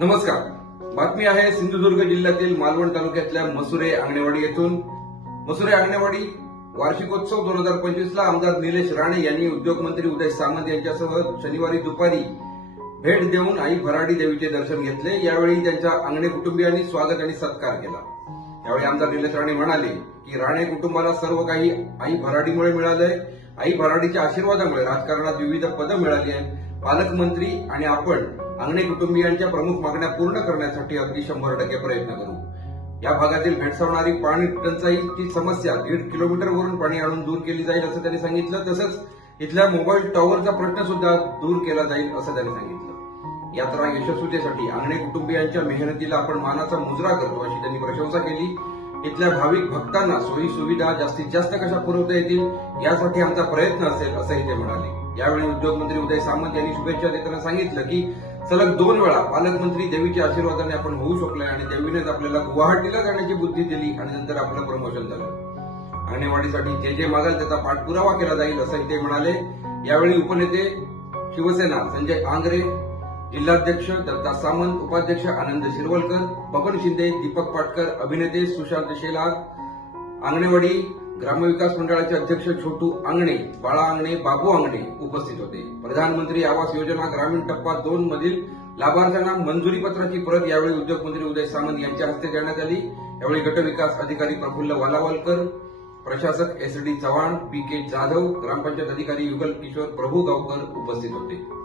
नमस्कार. बातमी आहे सिंधुदुर्ग जिल्ह्यातील मालवण तालुक्यातल्या मसुरे आंगणेवाडी येथून. मसुरे आंगणेवाडी वार्षिकोत्सव दोन हजार पंचवीस ला आमदार निलेश राणे यांनी उद्योगमंत्री उदय सामंत यांच्यासह शनिवारी दुपारी भेट देऊन आई भराडी देवीचे दर्शन घेतले. यावेळी त्यांच्या अंगणे कुटुंबियांनी स्वागत आणि सत्कार केला. यावेळी आमदार निलेश राणे म्हणाले की राणे कुटुंबाला सर्व काही आई भराडीमुळे मिळालंय. आई भराडीच्या आशीर्वादामुळे राजकारणात विविध पदं मिळाली आहेत. पालकमंत्री आणि आपण अंगणे कुटुंबियांच्या प्रमुख मागण्या पूर्ण करण्यासाठी अगदी शंभर टक्के प्रयत्न करू. या भागातील भेडसावणारी पाणी टंचाई टंचाईची समस्या दीड किलोमीटरवरून पाणी आणून दूर केली जाईल असं त्यांनी सांगितलं. तसंच इथल्या मोबाईल टॉवरचा प्रश्न सुद्धा दूर केला जाईल असं त्यांनी सांगितलं. यात्रा यशस्वीतेसाठी अंगणे कुटुंबियांच्या मेहनतीला आपण मानाचा मुजरा करतो अशी त्यांनी प्रशंसा केली. इथल्या भाविक भक्तांना सोयी सुविधा जास्तीत जास्त कशा पुरवता येतील यासाठी आमचा प्रयत्न असेल असंही ते म्हणाले. यावेळी उद्योगमंत्री उदय सामंत यांनी शुभेच्छा देताना सांगितलं की सलग दोन वेळा पालकमंत्री देवीच्या आशीर्वादाने आपण होऊ शकलोय आणि देवीनेच आपल्याला गुवाहाटीला जाण्याची बुद्धी दिली आणि नंतर आपलं प्रमोशन झालं. अंगणेवाडीसाठी जे जे मागाल त्याचा पाठपुरावा केला जाईल असंही ते म्हणाले. यावेळी उपनेते शिवसेना संजय आंग्रे जिल्हाध्यक्ष दत्ता सामंत उपाध्यक्ष आनंद शिरवलकर बबन शिंदे दीपक पाटकर अभिनेते सुशांत शेलार आंगणेवाडी ग्रामविकास मंडळाचे अध्यक्ष छोटू आंगणे बाळा आंगणे बाबू आंगणे उपस्थित होते. प्रधानमंत्री आवास योजना ग्रामीण टप्पा दोन मधील लाभार्थ्यांना मंजुरी पत्राची प्रत यावेळी उद्योगमंत्री उदय सामंत यांच्या हस्ते देण्यात आली. यावेळी गटविकास अधिकारी प्रफुल्ल वालावलकर प्रशासक S D Chavan P K Jadhav ग्रामपंचायत अधिकारी युगल किशोर प्रभू गावकर उपस्थित होते.